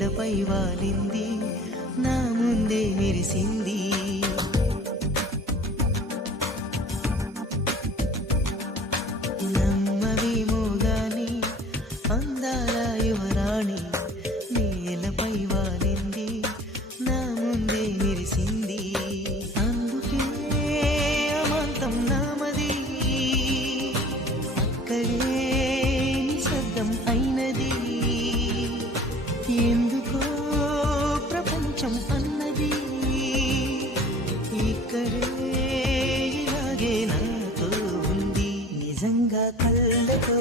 నేలపై వాలింది, నా ముందే మెరిసింది. నమ్మవేమో గాని అందాల యువరాణి నేలపై వాలింది, నా ముందే మెరిసింది. అందుకే అమాంతం నామది, అక్కడే నిశ్శబ్దం అయినది. ఎందుకో ప్రపంచం అన్నది ఇక్కడే ఇలాగే నాతో ఉంది. నిజంగా కళ్ళతో